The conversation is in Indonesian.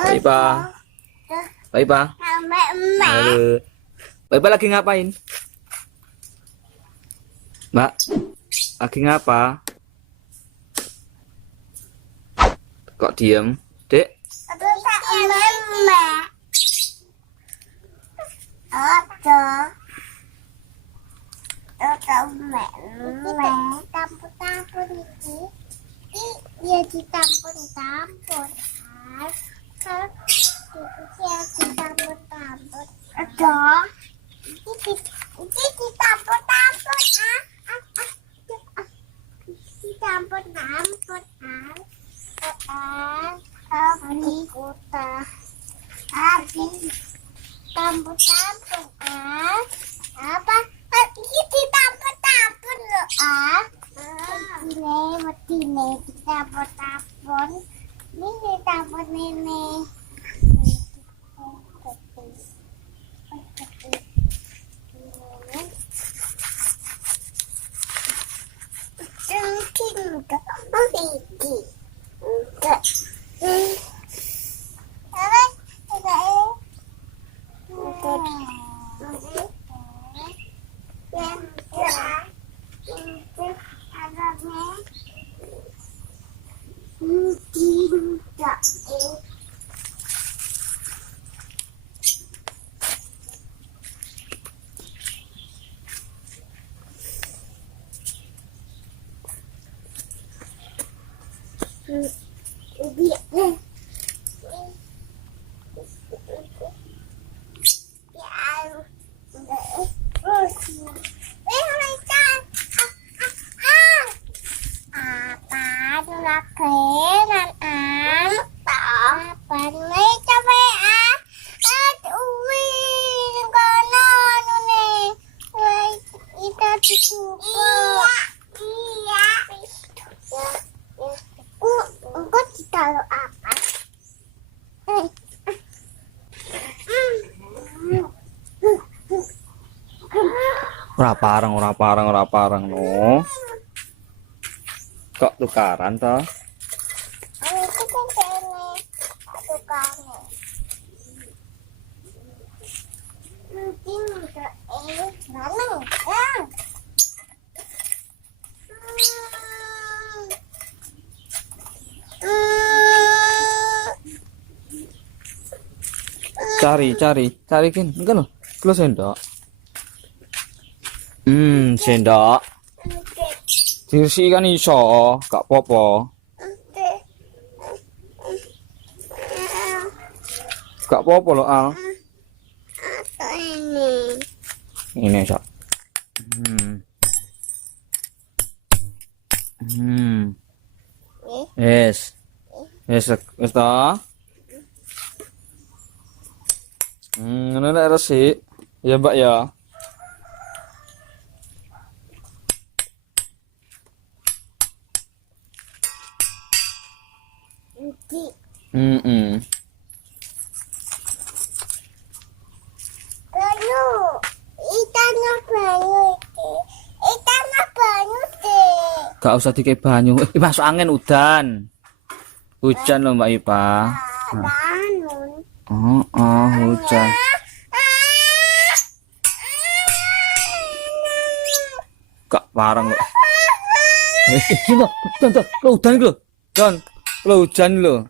Baik, Pak. Baik, Pak. Halo. Baik, Pak lagi ngapain? Mbak, lagi ngapa? Kok diem, Dek? Iya ditampur-tampur kan ya ditampur-tampur dong ini ditampur-tampur ditampur-tampur habis kota habis tampur-tampur apa ini ditampur-tampur loh Betine ditampur-tampur ini ditampur nenek Ora parang no. Kok tukaran toh? itu kan kene tukane mungkin enggak mana cari kan enggak loh kalau sendok sendok dirsi kan iso gak popo gak popo loh Al ini sok yes toh ngono lek resik ya Mbak ya. Banyu, ikannya banyu deh. Gak usah dikei banyu. Masuk angin udan. Hujan loh Mbak Ipa. Hujan. Gak parang loh. Lo udan lo. Don, lo hujan lo.